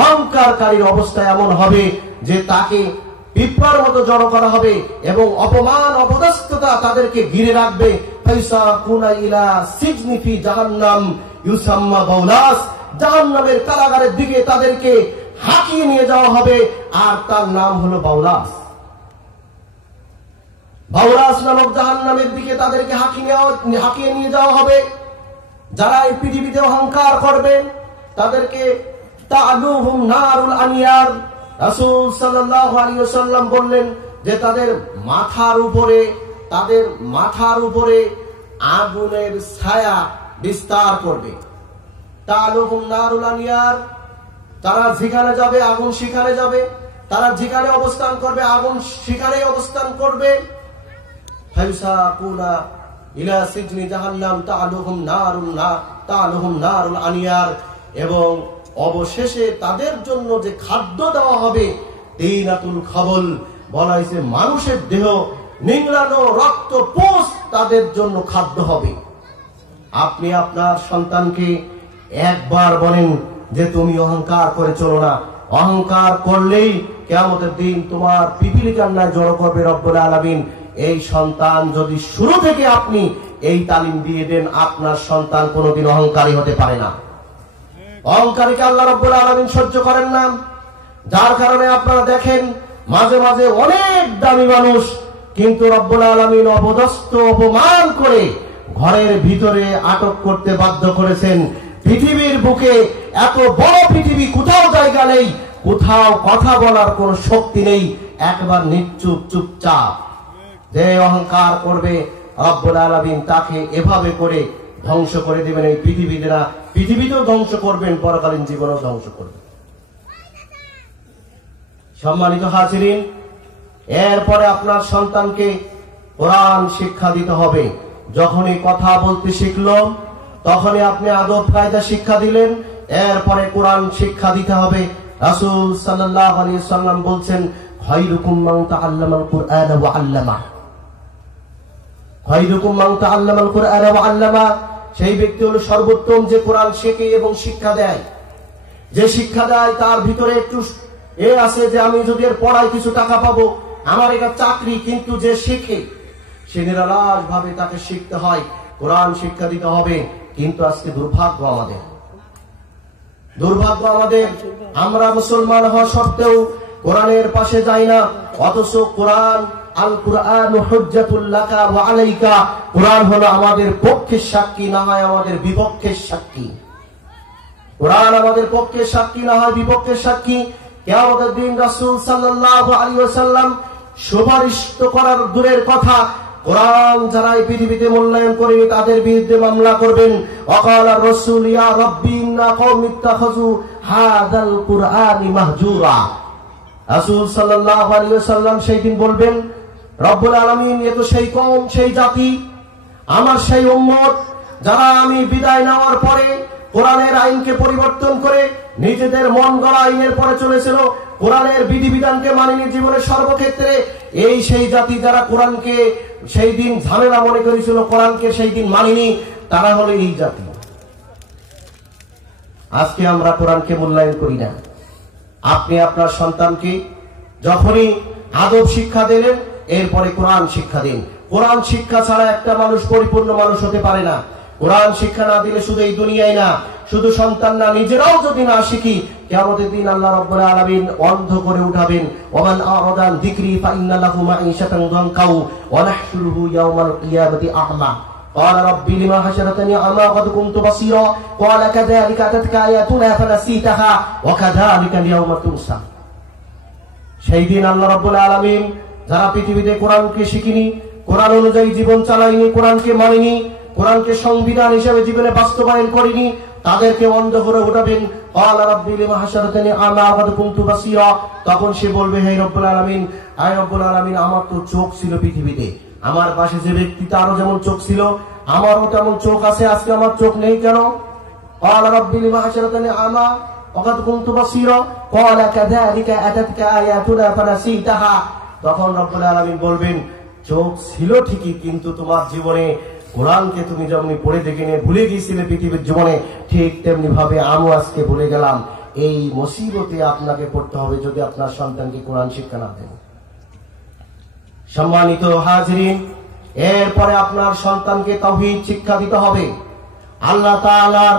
অহংকারকারীর অবস্থা এমন হবে যে তাকে পিঁপড়ার মতো জড়ো করা হবে এবং অপমান অপদস্থতা তাদেরকে ঘিরে রাখবে। ফাইসাকুনা ইলা সিজনি ফি জাহান্নাম ইউসাম্মা বাউলাস, জাহান্নামের কারাগারের দিকে তাদেরকে হাঁকিয়ে নিয়ে যাওয়া হবে, আর তার নাম হলো বাউলাস। বাউলাস নামক জাহান্নামের দিকে তাদেরকে হাঁকিয়ে নিয়ে যাওয়া হবে। যারা এই পৃথিবীতে অহংকার করবে তাদেরকে তা'লুহুম নারুল আনিয়ার, রাসূল সাল্লাল্লাহু আলাইহি ওয়াসাল্লাম বললেন যে তাদের মাথার উপরে আগুনের ছায়া বিস্তার করবে। তা'লুহুম নারুল আনিয়ার, তারা যেখানে যাবে আগুন সেখানে যাবে, তারা যেখানে অবস্থান করবে আগুন সেখানেই অবস্থান করবে। ফায়ুসাকুনা ইলা সিজনি জাহান্নাম তা'লুহুম নারুল আনিয়ার, এবং অবশেষে তাদের জন্য যে খাদ্য দেওয়া হবে তিনাতুল খাবল, বলা হয়েছে মানুষের দেহ নিংড়ানো রক্ত পোষ তাদের জন্য খাদ্য হবে। আপনি আপনার সন্তানকে একবার বলেন যে তুমি অহংকার করে চলো না, অহংকার করলেই কিয়ামতের দিন তোমার পিপীলিকার ন্যায় জড়ো করবে রব্বুল আলামিন। এই সন্তান যদি শুরু থেকে আপনি এই তালিম দিয়ে দেন, আপনার সন্তান কোনোদিন অহংকারী হতে পারে না। অহংকারীকে আল্লাহ রাব্বুল আলামিন সহ্য করেন না। যার কারণে আপনারা দেখেন মাঝে মাঝে অনেক দামি মানুষ কিন্তু রব্বুল আলামিন অপদস্থ অপমান করে ঘরের ভিতরে আটক করতে বাধ্য করেছেন। পৃথিবীর বুকে এত বড় পৃথিবী কোথাও জায়গা নেই, কোথাও কথা বলার কোন শক্তি নেই, একবার নিশ্চুপ চুপচাপ। যে অহংকার করবে রব্বুল আলামিন তাকে এভাবে করে ধ্বংস করে দিবেন। এই পৃথিবীতে না, পৃথিবীতেও ধ্বংস করবেন, পরকালীন জীবনেও ধ্বংস করবেন। সম্মানিত হাজিরিন, এরপরে আপনার সন্তানকে কোরআন শিক্ষা দিতে হবে। যখনই কথা বলতে শিখলো তখনই আপনি আদব কায়দা শিক্ষা দিলেন, এরপরে কোরআন শিক্ষা দিতে হবে। রাসূল সাল্লাল্লাহু আলাইহি ওয়াসাল্লাম বলছেন, খায়রুকুম মান তাআল্লামাল কুরআনা ওয়া আল্লামা। খায়রুকুম মান তাআল্লামাল কুরআনা ওয়া আল্লামা, সেই ব্যক্তি হলো সর্বোত্তম যে কোরআন শেখে এবং শিক্ষা দেয়। যে শিক্ষা দেয় তার ভিতরে একটু আছে যে আমি যদি এর পড়ায় কিছু টাকা পাবো, আমার এটা চাকরি, কিন্তু যে শিখে সে নিরালাস ভাবে তাকে শিখতে হয়, কোরআন শিক্ষা দিতে হবে। কিন্তু আজকে দুর্ভাগ্য আমাদের, আমরা মুসলমান হওয়া সত্ত্বেও কোরআনের পাশে যাই না। অথচ কোরআন, আল কুরআন হুজ্জাতুল লাকা ওয়া আলাইকা, কোরআন হলো আমাদের পক্ষের সাক্ষী, না হয় আমাদের বিপক্ষের সাক্ষী। কোরআন আমাদের পক্ষের সাক্ষী, না হয় বিপক্ষের সাক্ষী। কিয়ামতের দিন রাসূল সাল্লাল্লাহু আলাইহি ওয়াসাল্লাম সুপারিশ করার দূরের কথা, কোরআন যারা এই পৃথিবীতে মূল্যায়ন করেনি তাদের বিরুদ্ধে মামলা করবেন। ওয়াকালা রাসূল ইয়া রাব্বি ইন্না কওমি ইত্তাখাযু হাযাল কুরআনি মাহজুরা। রাসূল সাল্লাল্লাহু আলাইহি ওয়াসাল্লাম সেই দিন বলবেন, রব্বুল আলামিন, এ তো সেই কওম, সেই জাতি, আমার সেই উম্মত যারা আমি বিদায় নেওয়ার পরে কোরআনের আইনকে পরিবর্তন করে নিজেদের মন গড়া আইনের পরে চলেছিল, কোরআনের বিধিবিধানকে মানেনি জীবনের সর্বক্ষেত্রে। এই সেই জাতি যারা কোরআনকে সেই দিন ঝামেলা মনে করেছিল, কোরআনকে সেই দিন মানেনি, তারা হলো এই জাতি। আজকে আমরা কোরআনকে মূল্যায়ন করি না। আপনি আপনার সন্তানকে যখনই আদব শিক্ষা দিলেন, এরপরে কোরআন শিক্ষা দিন। কোরআন শিক্ষা ছাড়া একটা মানুষ পরিপূর্ণ মানুষ হতে পারে না। কোরআন শিক্ষা না দিলে শুধু এই দুনিয়ায় না, শুধু সন্তান না, নিজেরাও যদি না শিখি, কিয়ামতের দিন আল্লাহ রাব্বুল আলামিন অন্ধ করে উঠাবেন। ওমান আরাদা আন যিকরি ফাইন্না লাহু মাঈশাতান দানকাউ ওয়া নাহশুরুহু ইয়াওমাল কিয়ামাতি আ'মা। قال رب لما حشرتني أعمى وقد كنت بصيرا قال كذلك أتتك آياتنا فنسيتها وكذلك اليوم تنسى। সেই দিন আল্লাহ রাব্বুল আলামিন যারা পৃথিবীতে কোরআনকে শিখিনি, কোরআন অনুযায়ী জীবন চালায়নি, কোরআনকে মানেনি, কোরআনকে সংবিধান হিসেবে জীবনে বাস্তবায়ন করেনি, তাদেরকে অন্ধ করে উঠাবেন। ক্বালা রাব্বি লিমা হাশারতানি আ'মা ওয়া ক্বাদ কুনতু বাসীরা। তখন সে বলবে, হে রব্বুল আলামিন, আয় রব্বুল আলামিন, আমার তো চোখ ছিল পৃথিবীতে, আমার পাশে যে ব্যক্তি তারও যেমন চোখ ছিল, আমারও তেমন চোখ আছে, আজকে আমার চোখ নেই কেন? ক্বালা রাব্বি লিমা হাশারতানি আ'মা ওয়া ক্বাদ কুনতু বাসীরা ক্বালা কাযালিকা আতাতকা আয়াতুনা ফানাসীতাহা। তখন রব্বুল আলামিন বলবেন, চোখ ছিল ঠিকই, কিন্তু তোমার জীবনে কোরআনকে তুমি যেমন পড়ে দেখে নিয়ে ভুলে গিয়েছিলে পৃথিবীর জীবনে, ঠিক তেমনি ভাবে আমিও আজকে ভুলে গেলাম। এই মুসিবতে আপনাকে পড়তে হবে যদি আপনার সন্তানকে কোরআন শিক্ষা না দেন। সম্মানিত হাজিরিন, এরপরে আপনার সন্তানকে তাওহীদ শিক্ষা দিতে হবে। আল্লাহ তাআলার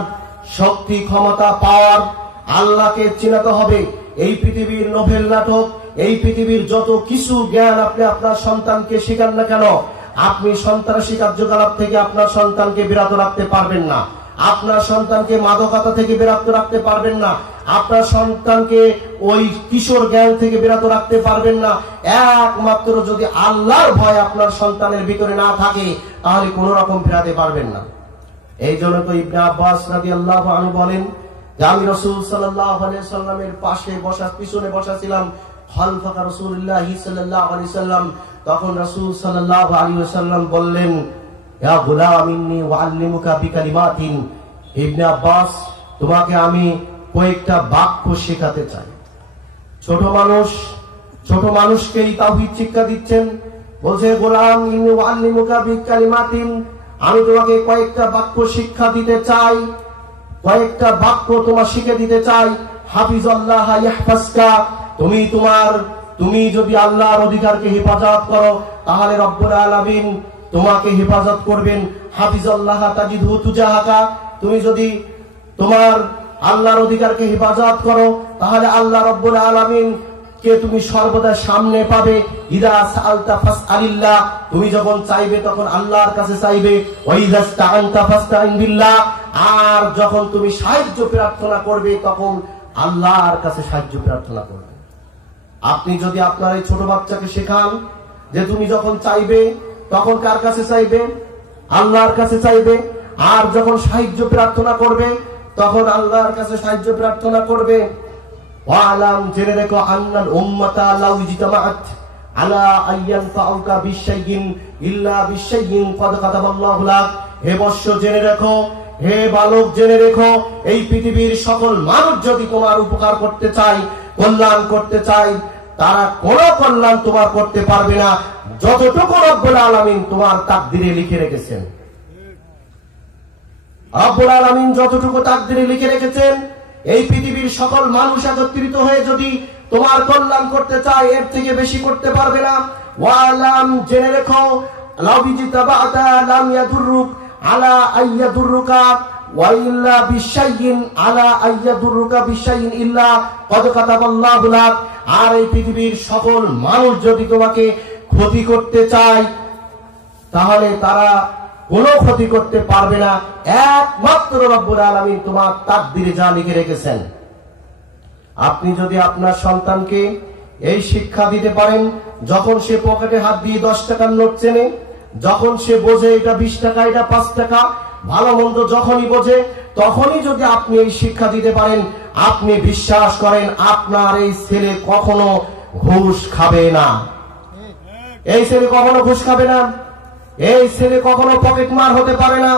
শক্তি, ক্ষমতা, পাওয়ার, আল্লাহকে চিনাতে হবে। এই পৃথিবীর নোবেল নাটক, এই পৃথিবীর যত কিছু জ্ঞান আপনি আপনার সন্তানকে শেখান না কেন, আপনি সন্ত্রাসী কার্যকলাপ থেকে আপনার সন্তানকে বিরত রাখতে পারবেন না। আপনার সন্তানকে মাদকতা থেকে বিরত রাখতে পারবেন না। আপনার সন্তানকে ওই কিশোর জ্ঞান থেকে বিরত রাখতে পারবেন না। একমাত্র যদি আল্লাহর ভয় আপনার সন্তানের ভিতরে না থাকে, তাহলে কোন রকম ফেরাতে পারবেন না। এই জন্য তো ইবনে আব্বাস রাদিয়াল্লাহু আনহু বলেন যে আমি রাসূল সাল্লাল্লাহু আলাইহি সাল্লামের পাশে পিছনে বসা ছিলাম, খালফা রাসূলুল্লাহ সাল্লাল্লাহু আলাইহি সাল্লাম। তখন রাসূল সাল্লাল্লাহু আলাইহি ওয়াসাল্লাম বললেন, ইয়া গুলাম ইন্নী উআল্লিমুকা বিকালিমাতিন। ইবনে আব্বাস, তোমাকে আমি কয়েকটা বাক্য শেখাতে চাই। ছোট মানুষকেই তাওহীদ শিক্ষা দিচ্ছেন। বলছে, গোলাম ইন্নী উআল্লিমুকা বিকালিমাতিন, আমি তোমাকে কয়েকটা বাক্য শিক্ষা দিতে চাই, কয়েকটা বাক্য তোমার শিখে দিতে চাই। হাফিজাল্লাহ ইয়াহফাজকা, তুমি যদি আল্লাহর অধিকারকে হেফাজত করো, তাহলে রব্বুল আলামিন তোমাকে হেফাজত করবেন। হাফিজাল্লাহ তাজিদহু তুজাহাকা, তুমি যদি তোমার আল্লাহর অধিকারকে হেফাজত করো, তাহলে আল্লাহ রাব্বুল আলামিন কে তুমি সর্বদা সামনে পাবে। ইদা সাআলতা ফাসআলিল্লাহ, তুমি যখন চাইবে তখন আল্লাহর কাছে চাইবে। ওয়া ইযা ইসতাআনতা ফাসতাইন বিল্লাহ, আর যখন তুমি সাহায্য প্রার্থনা করবে তখন আল্লাহর কাছে সাহায্য প্রার্থনা করবে। আপনি যদি আপনার এই ছোট বাচ্চাকে শেখান যে তুমি যখন চাইবে তখন কার কাছে চাইবে? আল্লাহর কাছে চাইবে, আর যখন সাহায্য প্রার্থনা করবে তখন আল্লাহর কাছে সাহায্য প্রার্থনা করবে। ওয়ালাম, জেনে রেখো, আন্নাল উম্মাতা লাউ ইজতামাআত আলা আইয়ানফাউকা বিশাইইন ইল্লা বিশাইইন ক্বাদ কাতাবাল্লাহু লাক। হে বৎস জেনে রেখো, হে বালক জেনে রেখো, এই পৃথিবীর সকল মানুষ যদি তোমার উপকার করতে চায়, কল্যাণ করতে চায়, তারা কোনো কল্যাণ তোমার করতে পারবে না যতটুকু রব্বুল আলামিন তোমার তাকদীরে লিখে রেখেছেন। রব্বুল আলামিন যতটুকু তাকদীরে লিখে রেখেছেন, এই পৃথিবীর সকল মানুষ একত্রিত হয়ে যদি তোমার কল্যাণ করতে চায় এর থেকে বেশি করতে পারবে না। ওয়ালাম, জেনে রেখো, লাউ বিজিতাবাতা লাম ইয়াদুররুক আলা আইয়াদুররুকা ওয়া ইল্লা বিশাইইন আলা আইয়াদুররুকা বিশাইইন ইল্লা ক্বাদ কাতাবাল্লাহু লাক। আর এই পৃথিবীর সকল মানুষ যদি তোমাকে ক্ষতি করতে চায় তাহলে তারা কোনো ক্ষতি করতে পারবে না, একমাত্র রব্বুল আলামিন তোমার তাকদীরে যা লিখে রেখেছেন। আপনি যদি আপনার সন্তানকে এই শিক্ষা দিতে পারেন, যখন সে পকেটে হাত দিয়ে 10 টাকার নোট চেনে, যখন সে বোঝে এটা 20 টাকা, এটা 5 টাকা, ভালো মন্দ যখনই বোঝে, তখনই যদি আপনি এই শিক্ষা দিতে পারেন, আপনি বিশ্বাস করেন আপনার এই ছেলে কখনো ঘুষ খাবে না। এই ছেলে কখনো ঘুষ খাবে না, এই ছেলে কখনো পকেট মার হতে পারে না,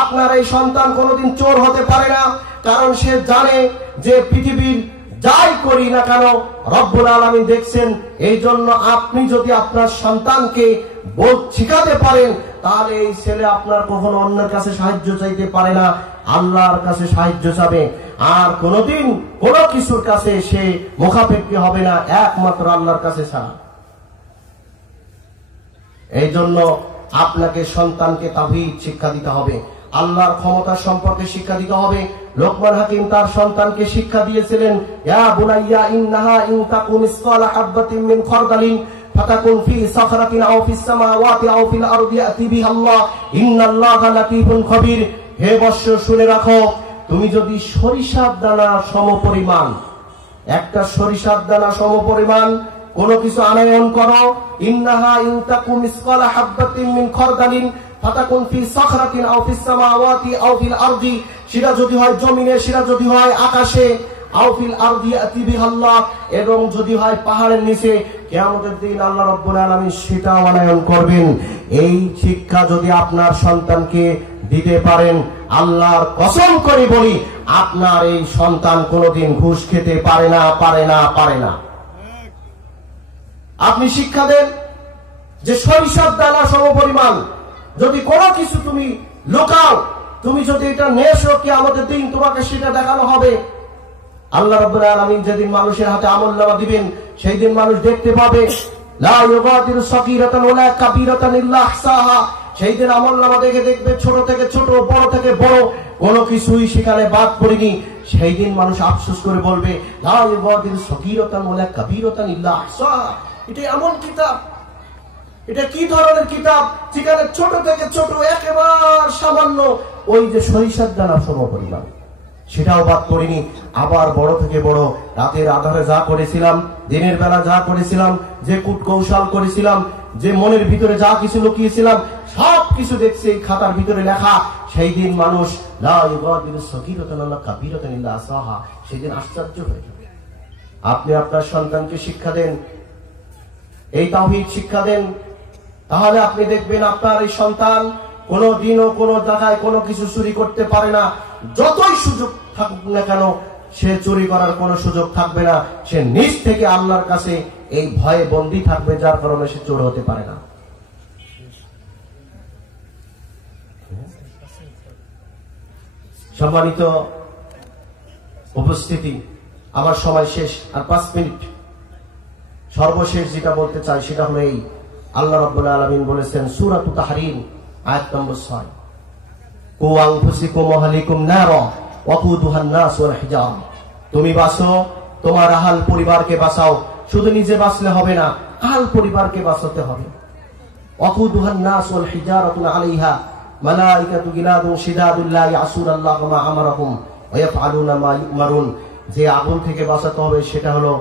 আপনার এই সন্তান কোনোদিন চোর হতে পারে না। কারণ সে জানে যে পৃথিবীর যাই করি না কেন রব্বুল আলামিন দেখছেন। এই জন্য আপনি যদি আপনার সন্তানকে বোধ শিখাতে পারেন, তাহলে এই ছেলে আপনার কখনো অন্যের কাছে সাহায্য চাইতে পারে না, আল্লাহর কাছে সাহায্য চাবে। আর কোনোদিন কোনো কিছুর কাছে সে মুখাপেক্ষী হবে না, একমাত্র আল্লাহর কাছে ছাড়া। এই জন্য আপনাকে সন্তানকে তাওহীদ শিক্ষা দিতে হবে, আল্লাহর ক্ষমতা সম্পর্কে শিক্ষা দিতে হবে। লোকমান হাকিম তার সন্তানকে শিক্ষা দিয়েছিলেন, ইয়া বুনাইয়া ইন্নাহা ইন তাকুন মিসকালা হাববাতিন মিন খারদালিন ফাতাকুন ফি সাখরাতিন আও ফিস সামাওয়াতি আও ফিল আরদি ইয়াতি বিহাল্লাহ ইন্নাল্লাহা লাতীফুন খবীর। হে বৎস, শুনে রাখো, তুমি যদি সরিষার দানা সমপরিমাণ, একটা সরিষার দানা সমপরিমাণ কোনো কিছু আনয়ন করো, ইন্নাহা ইন তাকুন মিসকালা হাববাতিন মিন খারদালিন ফাতাকুন ফি সাখরাতিন আও ফিস সামাওয়াতি আও ফিল আরদি, সেটা যদি হয় জমিনে, সেটা যদি হয় আকাশে, আও ফিল আরদি ইয়াতি বিহাল্লাহ, এবং যদি হয় পাহাড়ের নিচে, কিয়ামতের দিন আল্লাহ রাব্বুল আলামিন সেটা আনয়ন করবেন। এই শিক্ষা যদি আপনার সন্তানকে দিতে পারেন, আল্লাহর কসম করে বলি, আপনার এই সন্তান কোনোদিন ঘুষ খেতে পারে না, পারে না, পারে না। আপনি শিক্ষা দেন যে সরিষার দানা সমপরিমাণ যদি কোনো কিছু তুমি লুকাও, তুমি যদি এটা নেশো, কিয়ামতের দিন তোমাকে সেটা দেখানো হবে। আল্লাহ রাব্বুল আলামিন যেদিন মানুষের হাতে আমলনামা দিবেন, সেই দিন মানুষ দেখতে পাবে লা ইউগাদিরু সাগীরাতান ওয়ালা কাবীরাতান ইল্লা আহসাহা। সেই দিন আমলনামা দেখে দেখবে ছোট থেকে ছোট, বড় থেকে বড়, কোনো কিছুই সেখানে বাদ পড়েনি। সেই দিন মানুষ আফসোস করে বলবে লা ইউগাদিরু সাগীরাতান ওয়ালা কাবীরাতান ইল্লা আহসাহা। এটা এমন কিতাব, এটা কি ধরনের কিতাব যেখানে ছোট থেকে ছোট একেবারে সামান্য ওই যে সরিষার দানা সমপরিমাণ সেটাও বাদ পড়িনি। আবার বড় থেকে বড়, রাতের আধারে যা করেছিলাম, দিনের বেলা যা করেছিলাম, যে কূট কৌশল করেছিলাম, যে মনের ভিতরে যা কিছু লুকিয়েছিলাম, সব কিছু দেখছে এই খাতার ভিতরে লেখা। সেই দিন মানুষ লা ইউগাদিরু সাগীরাতান ওয়ালা কাবীরাতান ইল্লা আহসাহা, সেই দিন আশ্চর্য হয়ে যাবে। আপনি আপনার সন্তানকে শিক্ষা দেন, এই তাওহীদ শিক্ষা দেন, তাহলে আপনি দেখবেন আপনার এই সন্তান কোনো দিনও কোনো জায়গায় কোনো কিছু চুরি করতে পারে না। যতই সুযোগ থাকুক না কেন, সে চুরি করার কোনো সুযোগ থাকবে না। সে নিজ থেকে আল্লাহর কাছে এই ভয়ে বন্দী থাকবে, যার কারণে সে চোর হতে পারে না। সম্মানিত উপস্থিতি, আমার সময় শেষ, আর 5 মিনিট। সর্বশেষ যেটা বলতে চাই সেটা হলো এই, আল্লাহ রাব্বুল আলামিন বলেছেন সূরাতুত তাহরীম আয়াত নম্বর 6, কু আনফুসিকুম ওয়া আহলিকুম নারা ওয়াকুদুহান নাস ওয়াল হিজারা। তুমি বাঁচো তোমার আহাল পরিবারকে বাঁচাও। শুধু নিজে বাঁচলে হবে না, আহাল পরিবারকে বাঁচাতে হবে। ওয়াকুদুহান নাস ওয়াল হিজারাতুন আলাইহা মালাইকাতু গিলাদুন শিদাদুল লা ইয়াসুনাল্লাহু মা আমারাহুম ওয়া ইয়াফআলুনা মা ইউমারুন। যে আগুন থেকে বাঁচাতে হবে সেটা হলো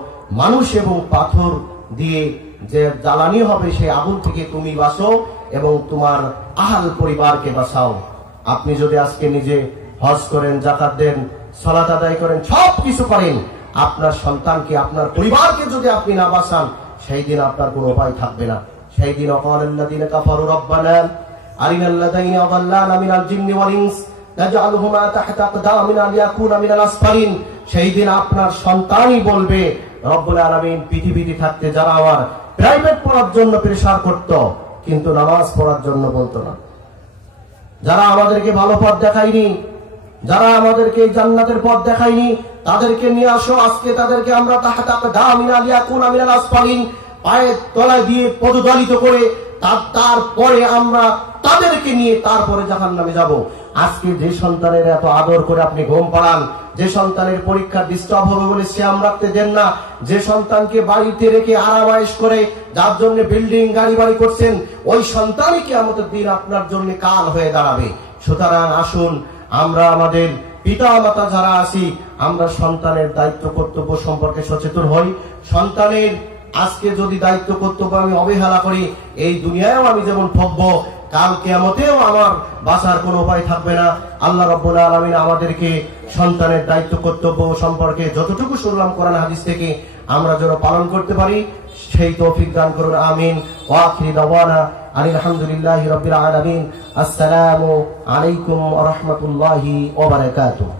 মানুষ এবং পাথর দিয়ে যে জ্বালানি হবে, সেই আগুন থেকে তুমি বাঁচো এবং তোমার আহাল পরিবারকে বাঁচাও। আপনি যদি আজকে নিজে হজ করেন, যাকাত দেন, সালাত আদায় করেন, সব কিছু করেন, আপনার সন্তানকে, আপনার পরিবারকে যদি আপনি না বাঁচান, সেই দিন আপনার কোনো উপায় থাকবে না। সেই দিন ওয়াকালাল্লাযীনা কাফারু রাব্বানা আরিনাল্লাযীনা আযাল্লানা মিনাল জিন্নি ওয়াল ইনস নাজআলুহুমা তাহতা আকদামিনা লিয়াকুনা মিনাল আসফালিন। সেই দিন আপনার সন্তানই বলবে, রব্বুল আলামিন পৃথিবীতে থাকতে যারা আমার প্রাইভেট পড়ার জন্য প্রেসার করত, কিন্তু নামাজ পড়ার জন্য বলতো না, যারা আমাদেরকে ভালো পথ দেখায়নি, যারা আমাদেরকে জান্নাতের পথ দেখায়নি, তাদেরকে নিয়ে আসো। আজকে তাদেরকে আমরা তাহতা আকদামিনা লিয়াকুনা মিনাল আসফালিন, পায়ের তলায় দিয়ে পদদলিত করে তারপরে আমরা তাদেরকে নিয়ে তারপরে জাহান্নামে যাব। আজকে যে সন্তানের এত আদর করে আপনি ঘুম পাড়ান, যে সন্তানের পরীক্ষা ডিস্টার্ব হবে বলে শ্যাম রাখতে দেন না, যে সন্তানকে বাড়িতে রেখে আরামায়েশ করে, যার জন্য বিল্ডিং গাড়ি বাড়ি করছেন, ওই সন্তানই কিয়ামতের দিন আপনার জন্য কাল হয়ে দাঁড়াবে। সুতরাং আসুন আমরা আমাদের পিতা মাতা যারা আছি, আমরা সন্তানের দায়িত্ব কর্তব্য সম্পর্কে সচেতন হই। সন্তানের আজকে যদি দায়িত্ব কর্তব্য আমি অবহেলা করি, এই দুনিয়ায়ও আমি যেমন ঠকবো, কাল কিয়ামতেও আমার বাঁচার কোনো উপায় থাকবে না। আল্লাহ রাব্বুল আলামিন আমাদেরকে সন্তানের দায়িত্ব কর্তব্য সম্পর্কে যতটুকু শুনলাম কোরআন হাদিস থেকে আমরা যেন পালন করতে পারি, সেই তৌফিক দান করুন। আমিন। ওয়া আখিরু দাওয়ানা আলহামদুলিল্লাহি রাব্বিল আলামিন। আসসালামু আলাইকুম ওয়া রাহমাতুল্লাহি ওয়া বারাকাতুহু।